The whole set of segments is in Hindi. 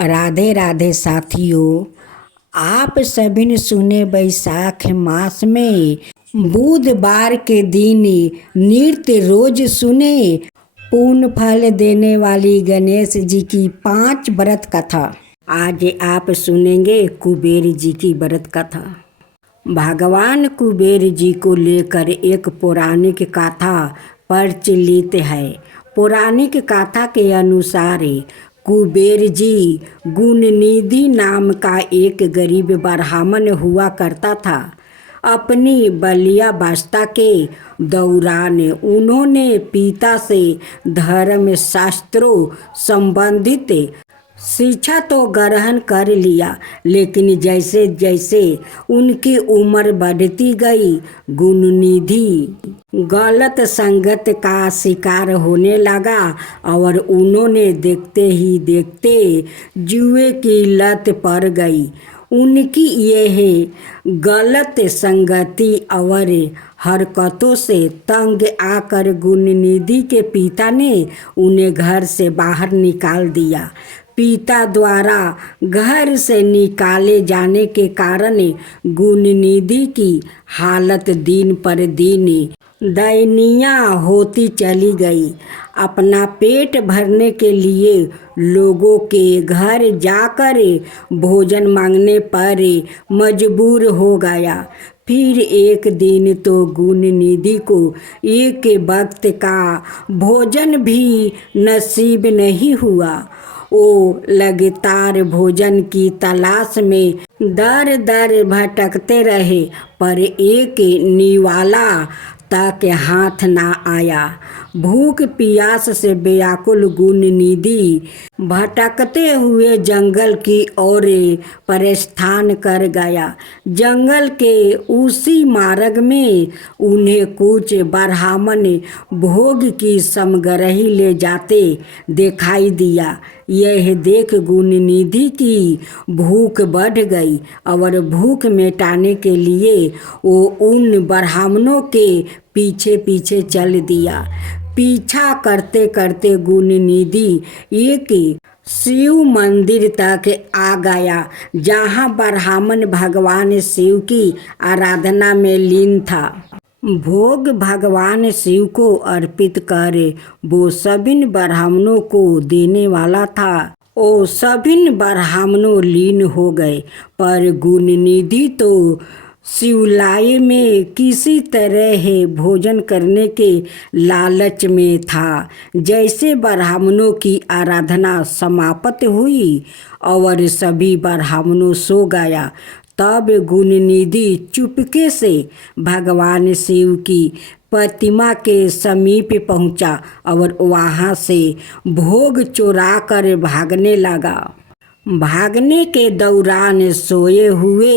राधे राधे साथियों, आप सभी ने सुने बैसाख मास में बुधवार के दिन नृत्य रोज सुने पूर्ण फल देने वाली गणेश जी की 5 व्रत कथा। आज आप सुनेंगे कुबेर जी की व्रत कथा। भगवान कुबेर जी को लेकर एक पौराणिक कथा प्रचलित है। पौराणिक कथा के अनुसार कुबेर जी गुणनिधि नाम का एक गरीब ब्राह्मण हुआ करता था। अपनी बाल्यावस्था के दौरान उन्होंने पिता से धर्म शास्त्रों संबंधित शिक्षा तो ग्रहण कर लिया, लेकिन जैसे जैसे उनकी उम्र बढ़ती गई गुणनिधि गलत संगत का शिकार होने लगा और उन्होंने देखते ही देखते जुए की लत पड़ गई। उनकी यह गलत संगति और हरकतों से तंग आकर गुणनिधि के पिता ने उन्हें घर से बाहर निकाल दिया। पिता द्वारा घर से निकाले जाने के कारण गुणनिधि की हालत दिन पर दिन दयनीय होती चली गई। अपना पेट भरने के लिए लोगों के घर जाकर भोजन मांगने पर मजबूर हो गया। फिर एक दिन तो गुणनिधि को एक वक्त का भोजन भी नसीब नहीं हुआ। वो लगातार भोजन की तलाश में दर दर भटकते रहे, पर एक निवाला तक हाथ ना आया। भूख प्यास से व्याकुल गुणनिधि भटकते हुए जंगल की ओर प्रस्थान कर गया। जंगल के उसी मार्ग में उन्हें कुछ ब्राह्मण भोग की सामग्री ले जाते दिखाई दिया। यह देख गुणनिधि की भूख बढ़ गई और भूख मिटाने के लिए वो उन ब्राह्मणों के पीछे पीछे चल दिया। पीछा करते करते गुणनिधि एक शिव मंदिर तक आ गया, जहाँ ब्राह्मण भगवान शिव की आराधना में लीन था। भोग भगवान शिव को अर्पित कर वो सभी ब्राह्मणों को देने वाला था। वो सभी ब्राह्मणों लीन हो गए, पर गुणनिधि तो शिवालय में किसी तरह भोजन करने के लालच में था। जैसे ब्राह्मणों की आराधना समाप्त हुई और सभी ब्राह्मणों सो गया, तब गुणनिधि चुपके से भगवान शिव की प्रतिमा के समीप पहुंचा और वहां से भोग चुरा कर भागने लगा। भागने के दौरान सोए हुए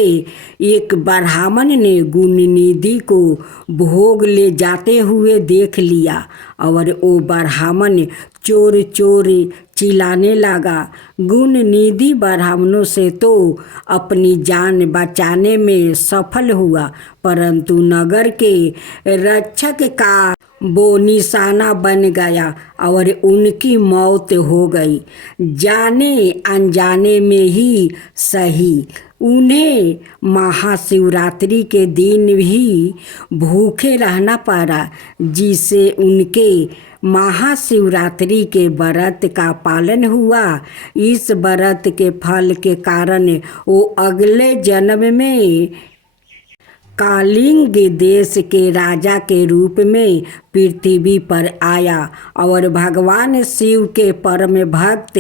एक ब्राह्मण ने गुणनिधि को भोग ले जाते हुए देख लिया और वो ब्राह्मण चोर चोर चिल्लाने लगा। गुणनिधि ब्राह्मणों से तो अपनी जान बचाने में सफल हुआ, परंतु नगर के रक्षक का वो निशाना बन गया और उनकी मौत हो गई। जाने अनजाने में ही सही, उन्हें महाशिवरात्रि के दिन भी भूखे रहना पड़ा, जिससे उनके महाशिवरात्रि के व्रत का पालन हुआ। इस व्रत के फल के कारण वो अगले जन्म में कालिंग देश के राजा के रूप में पृथ्वी पर आया और भगवान शिव के परम भक्त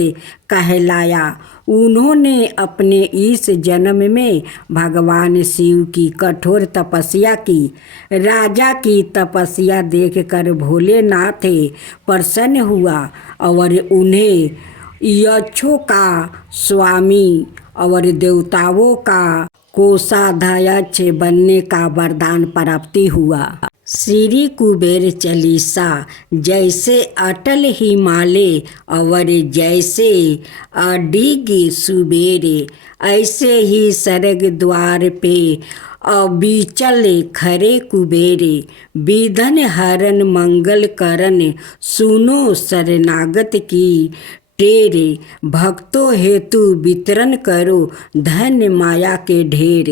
कहलाया। उन्होंने अपने इस जन्म में भगवान शिव की कठोर तपस्या की। राजा की तपस्या देखकर भोलेनाथ प्रसन्न हुआ और उन्हें यक्षों का स्वामी और देवताओं का कोषाध्यक्ष बनने का वरदान प्राप्त हुआ। श्री कुबेर चालीसा जैसे अटल हिमालय और जैसे अडिग सुबेर, ऐसे ही स्वर्ग द्वार पे अविचल खरे कुबेर। विधन हरण मंगल करण, सुनो शरणागत की टेरे, भक्तों हेतु वितरण करो धन माया के ढेर।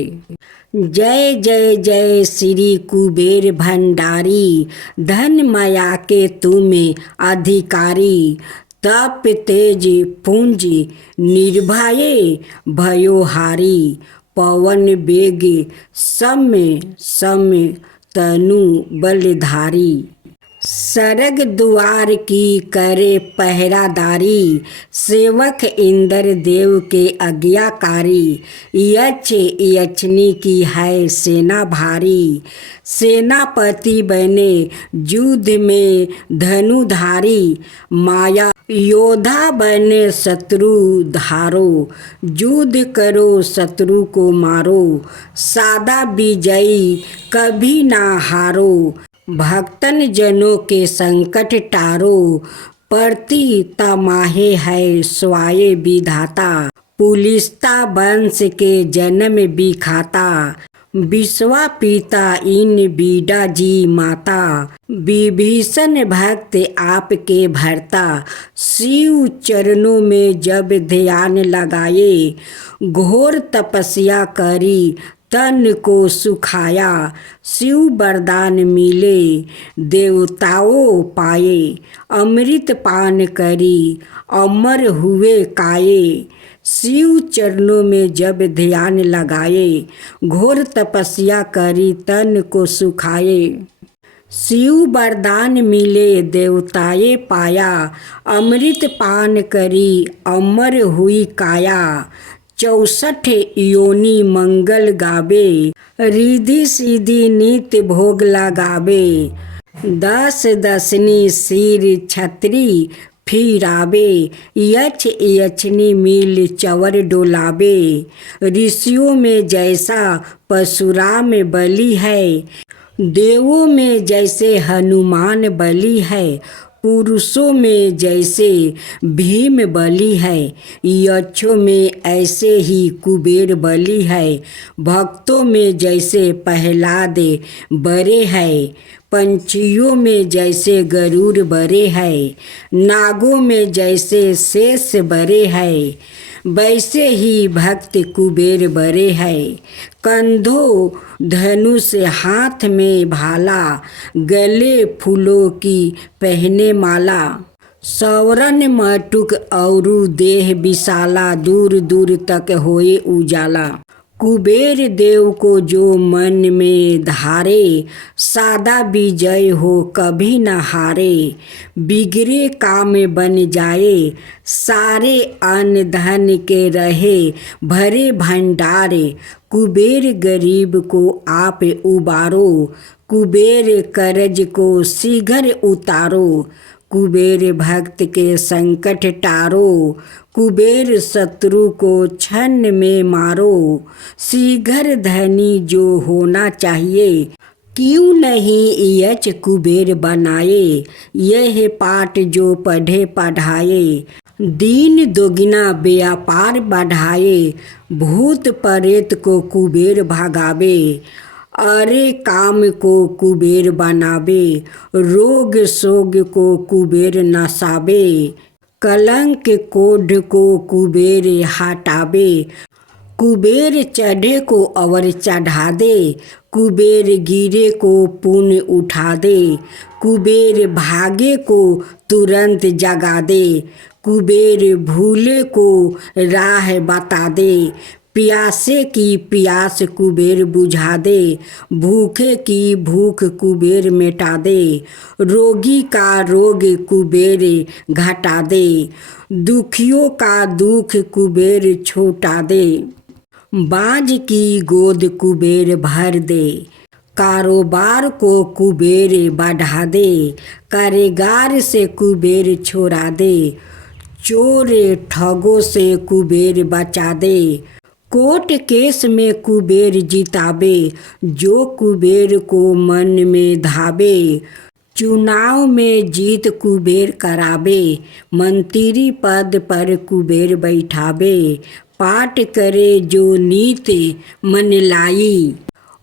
जय जय जय श्री कुबेर भंडारी, धन माया के तुम्हें अधिकारी। तप तेज पुंज निर्भय भयोहारी, पवन वेग सम्य सम्य तनु बलधारी। सरग द्वार की करे पहरादारी, सेवक इंद्र देव के आज्ञाकारी। यक्ष यक्षनी की है सेना भारी, सेनापति बने युद्ध में धनुधारी। माया योद्धा बने शत्रु धारो, युद्ध करो शत्रु को मारो। सादा विजयी कभी ना हारो, भक्तन जनों के संकट टारो। प्रति तमाहे है स्वाय विधाता, पुलिस्ता वंश के जन्म बिखाता। विश्वा पिता इन बीडा जी माता, विभीषण भक्त आपके भरता। शिव चरणों में जब ध्यान लगाए, घोर तपस्या करी तन को सुखाया। शिव वरदान मिले देवताओं पाए, अमृत पान करी अमर हुए काये। शिव चरणों में जब ध्यान लगाए, घोर तपस्या करी तन को सुखाए। शिव वरदान मिले देवताए पाया, अमृत पान करी अमर हुई काया। 64 योनि मंगल गावे, रिधि सीधी नित्य भोग लगावे। 10 दसनी सिर छत्री फिरावे, यक्ष यक्षनी मिल चवर डोलावे। ऋषियों में जैसा परशुराम बलि है, देवों में जैसे हनुमान बलि है। पुरुषों में जैसे भीम बलि है, यक्षों में ऐसे ही कुबेर बलि है। भक्तों में जैसे प्रहलाद बड़े है, पंछियों में जैसे गरुड़ बड़े है। नागों में जैसे शेष बड़े है, वैसे ही भक्त कुबेर बड़े है। कंधों धनुष हाथ में भाला, गले फूलों की पहने माला। सवरन मटुक औरु देह विशाला, दूर दूर तक होए उजाला। कुबेर देव को जो मन में धारे, सादा विजय हो कभी न हारे। बिगड़े काम बन जाए, सारे अन्न धन के रहे भरे भंडारे। कुबेर गरीब को आप उबारो, कुबेर कर्ज को शीघ्र उतारो। कुबेर भक्त के संकट टारो, कुबेर शत्रु को क्षण में मारो। शीघ्र धनी जो होना चाहिए, क्यों नहीं यक्ष कुबेर बनाए। यह पाठ जो पढ़े पढ़ाए, दीन दोगुना व्यापार बढ़ाए। भूत प्रेत को कुबेर भगावे, अरे काम को कुबेर बनावे। रोग सोग को कुबेर नसावे, कलंक कोढ़ को कुबेर हटावे। कुबेर चढ़े को अवर चढ़ा दे, कुबेर गिरे को पुण्य उठा दे। कुबेर भागे को तुरंत जगा दे, कुबेर भूले को राह बता दे। प्यासे की प्यास कुबेर बुझा दे, भूखे की भूख कुबेर मिटा दे। रोगी का रोग कुबेर घटा दे, दुखियों का दुख कुबेर छूटा दे। बाज की गोद कुबेर भर दे, कारोबार को कुबेर बढ़ा दे। कारीगर से कुबेर छोड़ा दे, चोर ठगों से कुबेर बचा दे। कोर्ट केस में कुबेर जितावे, जो कुबेर को मन में धावे। चुनाव में जीत कुबेर करावे, मंत्री पद पर कुबेर बैठावे। पाठ करे जो नीति मन लाई,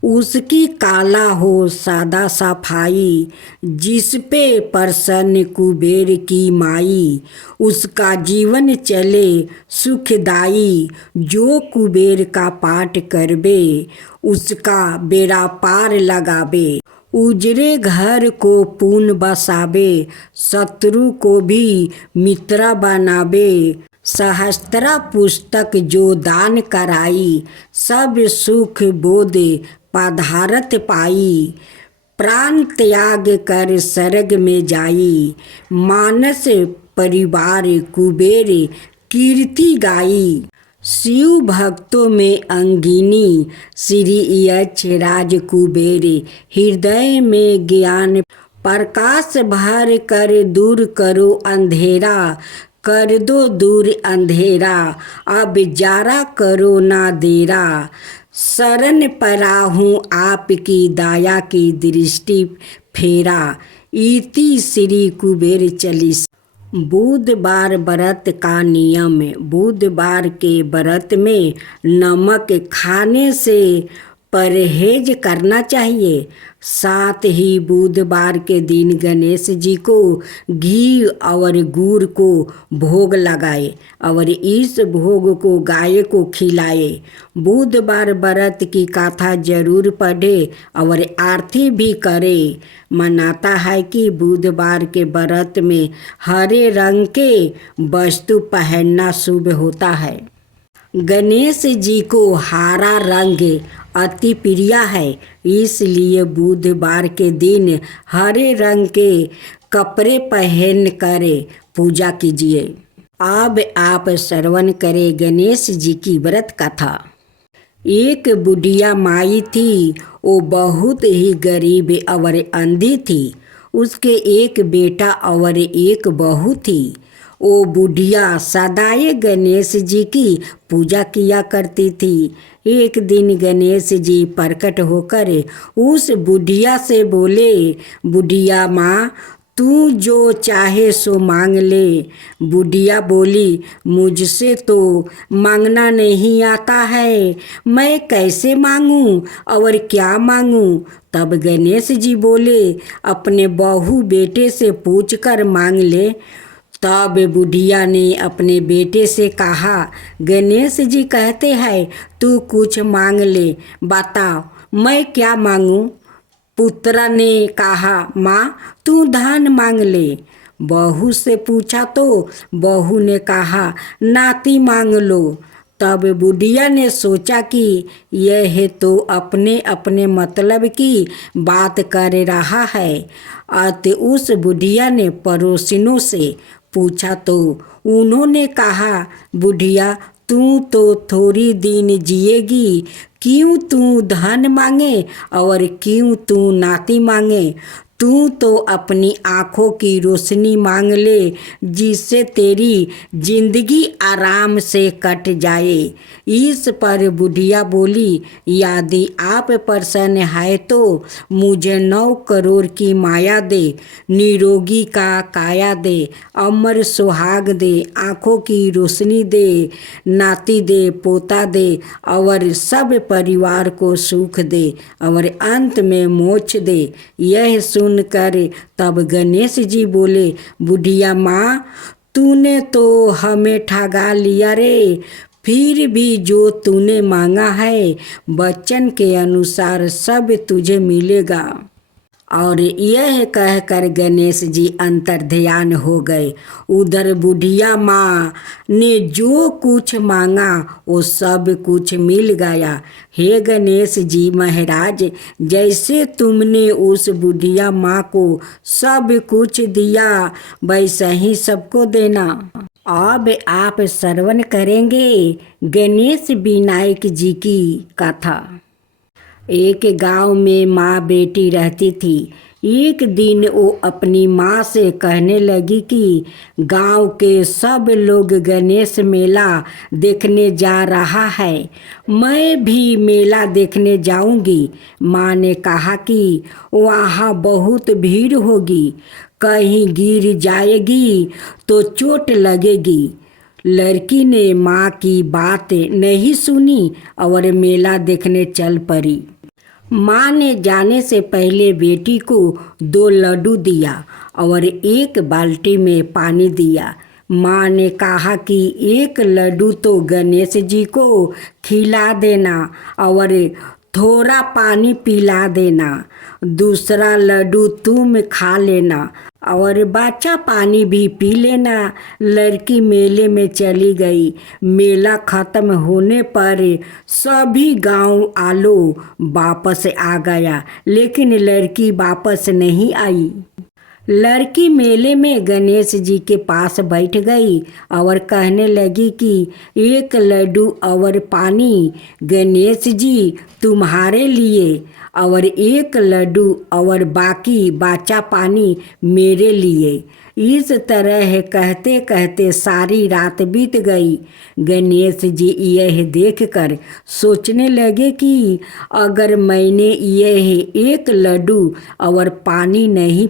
उसकी काला हो सादा सफाई, जिस पे प्रसन्न कुबेर की माई। उसका जीवन चले सुखदाई, जो कुबेर का पाठ करबे, उसका बेड़ा पार लगाबे। उजरे घर को पून बसाबे, शत्रु को भी मित्र बनाबे। सहस्त्रा पुस्तक जो दान कराई, सब सुख बोध पधारत पाई। प्राण त्याग कर स्वर्ग में जाई, मानस परिवार कुबेर कीर्ति गाई। शिव भक्तों में अंगिनी, श्री यक्ष राज कुबेर। हृदय में ज्ञान प्रकाश भर कर दूर करो अंधेरा। कर दो दूर अंधेरा, अब जारा करो ना देरा। शरण परा हूँ आपकी दया की दृष्टि फेरा। इति श्री कुबेर चालीसा। बुधवार व्रत का नियम। बुधवार के व्रत में नमक खाने से परहेज करना चाहिए। साथ ही बुधवार के दिन गणेश जी को घी और गुड़ को भोग लगाए और इस भोग को गाय को खिलाए। बुधवार व्रत की कथा जरूर पढ़े और आरती भी करे। मनाता है कि बुधवार के व्रत में हरे रंग के वस्तु पहनना शुभ होता है। गणेश जी को हरा रंग अति प्रिय है, इसलिए बुधवार के दिन हरे रंग के कपड़े पहन कर पूजा कीजिए। अब आप श्रवण करें गणेश जी की व्रत कथा। एक बुढ़िया माई थी, वो बहुत ही गरीब और अंधी थी। उसके एक बेटा और एक बहू थी। वो बुढ़िया सदाए गणेश जी की पूजा किया करती थी। एक दिन गणेश जी प्रकट होकर उस बुढ़िया से बोले, बुढ़िया माँ, तू जो चाहे सो मांग ले। बुढ़िया बोली, मुझसे तो मांगना नहीं आता है, मैं कैसे मांगूं और क्या मांगूं। तब गणेश जी बोले, अपने बहू बेटे से पूछकर मांग ले। तब बुढ़िया ने अपने बेटे से कहा, गणेश जी कहते हैं तू कुछ मांग ले, बताओ मैं क्या मांगूं। पुत्र ने कहा, माँ तू धन मांग ले। बहू से पूछा तो बहू ने कहा, नाती मांग लो। तब बुढ़िया ने सोचा कि यह तो अपने अपने मतलब की बात कर रहा है। अतः उस बुढ़िया ने पड़ोसिनों से पूछा तो उन्होंने कहा, बुढ़िया तू तो थोड़ी दिन जिएगी, क्यों तू धन मांगे और क्यों तू नाती मांगे। तू तो अपनी आँखों की रोशनी मांग ले, जिससे तेरी जिंदगी आराम से कट जाए। इस पर बुढ़िया बोली, यदि आप प्रसन्न है तो मुझे 9 करोड़ की माया दे, निरोगी का काया दे, अमर सुहाग दे, आँखों की रोशनी दे, नाती दे, पोता दे और सब परिवार को सुख दे और अंत में मोक्ष दे। यह सुनकर तब गणेश जी बोले, बुढ़िया माँ, तूने तो हमें ठगा लिया रे। फिर भी जो तूने मांगा है वचन के अनुसार सब तुझे मिलेगा। और यह कहकर गणेश जी अंतर्ध्यान हो गए। उधर बुढ़िया माँ ने जो कुछ मांगा वो सब कुछ मिल गया। हे गणेश जी महाराज, जैसे तुमने उस बुढ़िया माँ को सब कुछ दिया वैसा ही सबको देना। अब आप श्रवण करेंगे गणेश विनायक जी की कथा। एक गांव में माँ बेटी रहती थी। एक दिन वो अपनी माँ से कहने लगी कि गांव के सब लोग गणेश मेला देखने जा रहा है, मैं भी मेला देखने जाऊंगी। माँ ने कहा कि वहाँ बहुत भीड़ होगी, कहीं गिर जाएगी तो चोट लगेगी। लड़की ने माँ की बात नहीं सुनी और मेला देखने चल पड़ी। माँ ने जाने से पहले बेटी को 2 लड्डू दिया और 1 बाल्टी में पानी दिया। माँ ने कहा कि 1 लड्डू तो गणेश जी को खिला देना और थोड़ा पानी पिला देना, दूसरा लड्डू तुम खा लेना और बच्चा पानी भी पी लेना। लड़की मेले में चली गई। मेला खत्म होने पर सभी गांव आलो वापस आ गया, लेकिन लड़की वापस नहीं आई। लड़की मेले में गणेश जी के पास बैठ गई और कहने लगी कि 1 लड्डू और पानी गणेश जी तुम्हारे लिए और 1 लड्डू और बाकी बचा पानी मेरे लिए। इस तरह कहते कहते सारी रात बीत गई। गणेश जी यह देखकर सोचने लगे कि अगर मैंने यह 1 लड्डू और पानी नहीं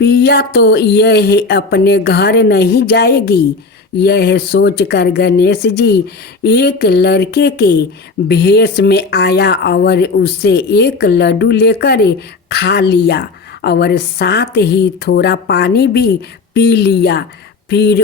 पिया तो यह अपने घर नहीं जाएगी। यह सोचकर गणेश जी एक लड़के के भेष में आया और उससे 1 लड्डू लेकर खा लिया और साथ ही थोड़ा पानी भी पी लिया। फिर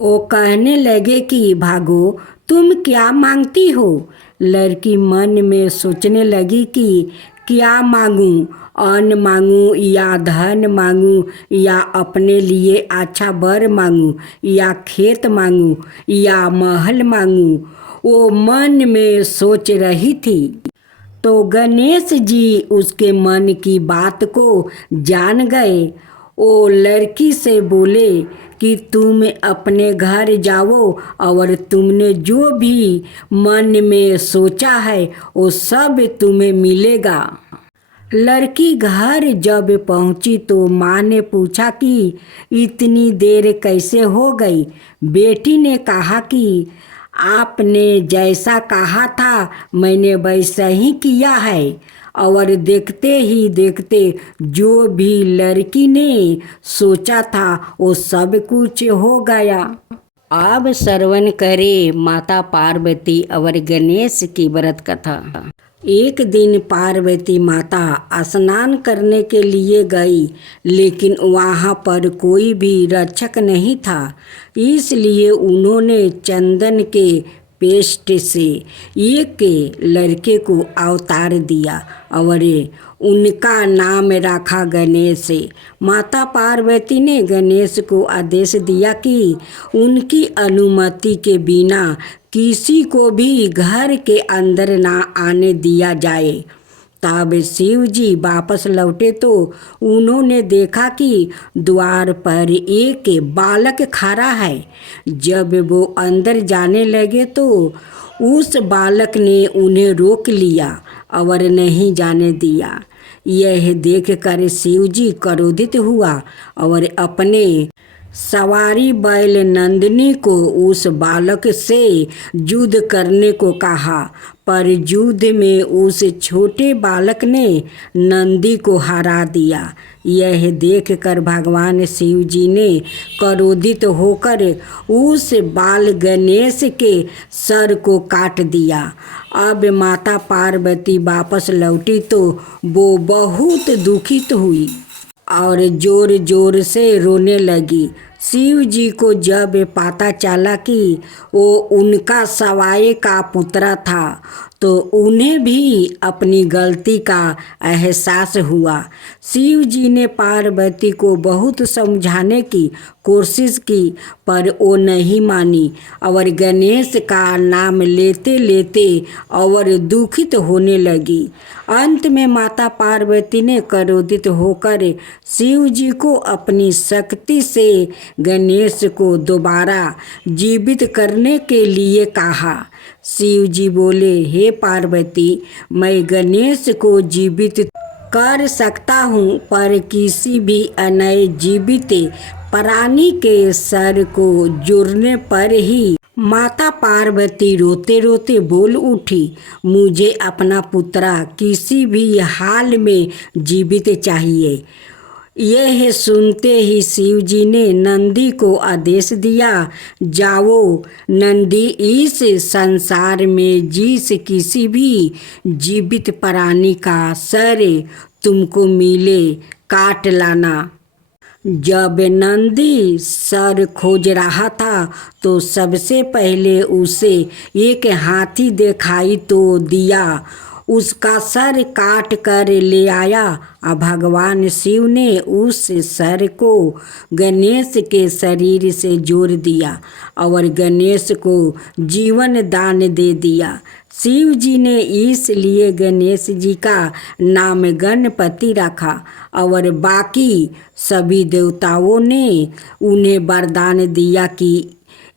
वो कहने लगे कि भागो, तुम क्या मांगती हो? लड़की मन में सोचने लगी कि क्या मांगूं, अन्न मांगूं या धन मांगूं या अपने लिए अच्छा वर मांगूं या खेत मांगूं या महल मांगूं। वो मन में सोच रही थी तो गणेश जी उसके मन की बात को जान गए। वो लड़की से बोले कि तुम अपने घर जाओ और तुमने जो भी मन में सोचा है वो सब तुम्हें मिलेगा। लड़की घर जब पहुंची तो माँ ने पूछा कि इतनी देर कैसे हो गई? बेटी ने कहा कि आपने जैसा कहा था मैंने वैसा ही किया है और देखते ही देखते जो भी लड़की ने सोचा था वो सब कुछ हो गया। अब श्रवण करे माता पार्वती और गणेश की व्रत कथा। एक दिन पार्वती माता स्नान करने के लिए गई, लेकिन वहाँ पर कोई भी रक्षक नहीं था। इसलिए उन्होंने चंदन के पेस्ट से एक लड़के को अवतार दिया और उनका नाम रखा गणेश। माता पार्वती ने गणेश को आदेश दिया कि उनकी अनुमति के बिना किसी को भी घर के अंदर ना आने दिया जाए। तब शिव जी वापस लौटे तो उन्होंने देखा कि द्वार पर एक बालक खड़ा है। जब वो अंदर जाने लगे तो उस बालक ने उन्हें रोक लिया और नहीं जाने दिया। यह देखकर शिव जी क्रोधित हुआ और अपने सवारी बैल नंदिनी को उस बालक से युद्ध करने को कहा, पर युद्ध में उस छोटे बालक ने नंदी को हरा दिया। यह देखकर भगवान शिव जी ने क्रोधित होकर उस बाल गणेश के सर को काट दिया। अब माता पार्वती वापस लौटी तो वो बहुत दुखित हुई और जोर जोर से रोने लगी। शिव जी को जब पता चला कि वो उनका सवाए का पुत्र था तो उन्हें भी अपनी गलती का एहसास हुआ। शिव जी ने पार्वती को बहुत समझाने की कोशिश की, पर वो नहीं मानी और गणेश का नाम लेते लेते और दुखित होने लगी। अंत में माता पार्वती ने क्रोधित होकर शिव जी को अपनी शक्ति से गणेश को दोबारा जीवित करने के लिए कहा। शिव जी बोले, हे पार्वती, मैं गणेश को जीवित कर सकता हूँ, पर किसी भी अनय जीवित प्राणी के सर को जुड़ने पर ही। माता पार्वती रोते रोते बोल उठी, मुझे अपना पुत्र किसी भी हाल में जीवित चाहिए। यह सुनते ही शिव जी ने नंदी को आदेश दिया, जाओ नंदी, इस संसार में जिस किसी भी जीवित प्राणी का सर तुमको मिले काट लाना। जब नंदी सर खोज रहा था तो सबसे पहले उसे एक हाथी दिखाई तो दिया, उसका सर काट कर ले आया। और भगवान शिव ने उस सर को गणेश के शरीर से जोड़ दिया और गणेश को जीवन दान दे दिया। शिव जी ने इसलिए गणेश जी का नाम गणपति रखा और बाकी सभी देवताओं ने उन्हें वरदान दिया कि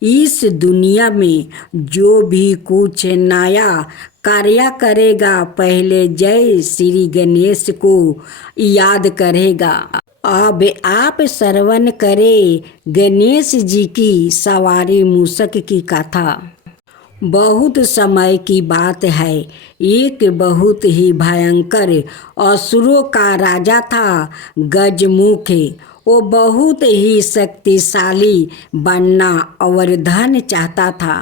इस दुनिया में जो भी कुछ नया कार्य करेगा पहले जय श्री गणेश को याद करेगा। अब आप श्रवण करें गणेश जी की सवारी मूषक की कथा। बहुत समय की बात है, एक बहुत ही भयंकर असुरों का राजा था गजमुख। वो बहुत ही शक्तिशाली बनना और धन चाहता था।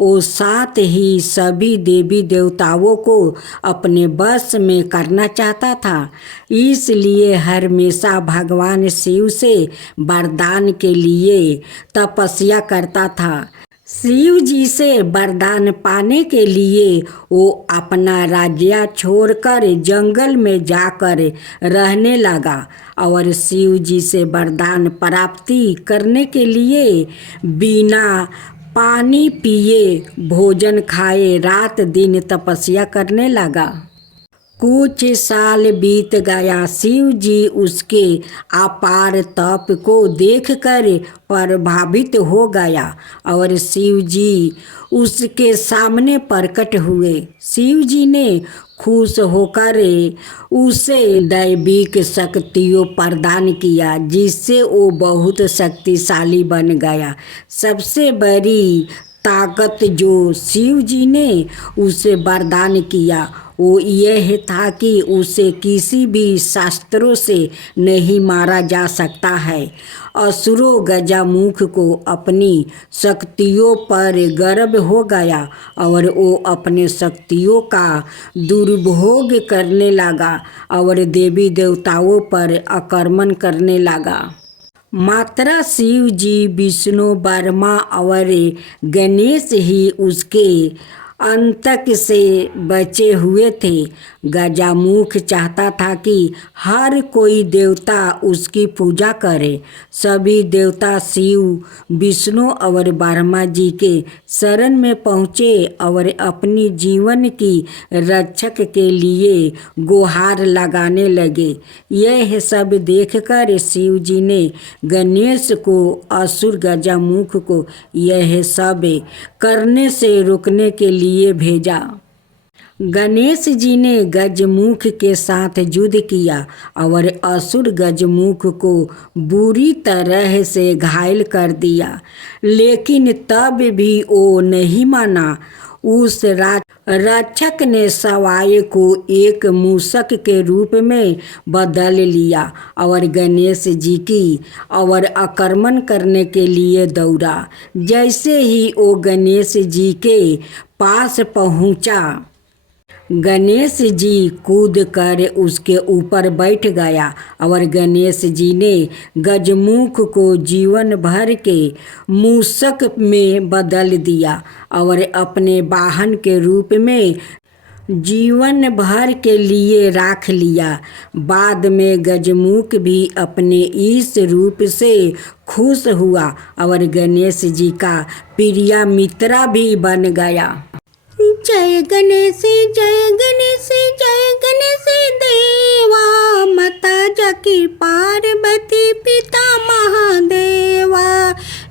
वो साथ ही सभी देवी देवताओं को अपने बस में करना चाहता था। इसलिए हमेशा भगवान शिव से वरदान के लिए तपस्या करता था। शिव जी से वरदान पाने के लिए वो अपना राज्य छोड़कर जंगल में जाकर रहने लगा और शिव जी से वरदान प्राप्ति करने के लिए बिना पानी पिए भोजन खाए रात दिन तपस्या करने लगा। कुछ साल बीत गया। शिव जी उसके अपार तप को देखकर प्रभावित हो गया और शिव जी उसके सामने प्रकट हुए। शिव जी ने खुश होकर उसे दैविक शक्तियों प्रदान किया, जिससे वो बहुत शक्तिशाली बन गया। सबसे बड़ी ताकत जो शिव जी ने उसे वरदान किया वो यह था कि उसे किसी भी शास्त्रों से नहीं मारा जा सकता है। असुरों गजमुख को अपनी शक्तियों पर गर्व हो गया और वो अपने शक्तियों का दुरुपयोग करने लगा और देवी देवताओं पर आक्रमण करने लगा। मात्र शिव जी, विष्णु, ब्रह्मा और गणेश ही उसके अंतक से बचे हुए थे। गजमुख चाहता था कि हर कोई देवता उसकी पूजा करे। सभी देवता शिव, विष्णु और ब्रह्मा जी के शरण में पहुँचे और अपनी जीवन की रक्षक के लिए गुहार लगाने लगे। यह सब देखकर शिव जी ने गणेश को, असुर गजमुख को यह सब करने से रोकने के लिए भेजा। गणेश जी ने गजमुख के साथ युद्ध किया और असुर गजमुख को बुरी तरह से घायल कर दिया, लेकिन तब भी वो नहीं माना। उस रक्षक ने सवाय को एक मूषक के रूप में बदल लिया और गणेश जी की और आक्रमण करने के लिए दौड़ा। जैसे ही वो गणेश जी के पास पहुंचा, गणेश जी कूद कर उसके ऊपर बैठ गया और गणेश जी ने गजमुख को जीवन भर के मूषक में बदल दिया और अपने वाहन के रूप में जीवन भर के लिए रख लिया। बाद में गजमुख भी अपने इस रूप से खुश हुआ और गणेश जी का प्रिय मित्र भी बन गया। जय गणेश, जय गणेश, जय गणेश देवा, माता जाकी पार्वती पिता महादेवा।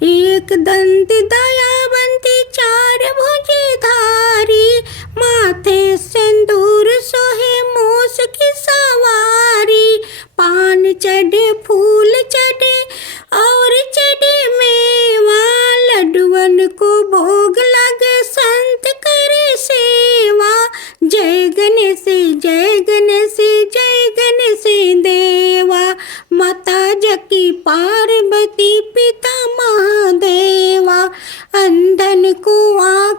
एक दंत दयावंती चार भुजधारी, माथे सिंदूर सोहे मूस की सवारी। पान चढ़े, फूल चढ़े और चढ़े मेवा, लड्डुअन को भोग लगे संत करे सेवा। जय गणेश, जय गणेश, जय गणेश देवा, माता गणपति पिता महादेवा, अंधन को आँख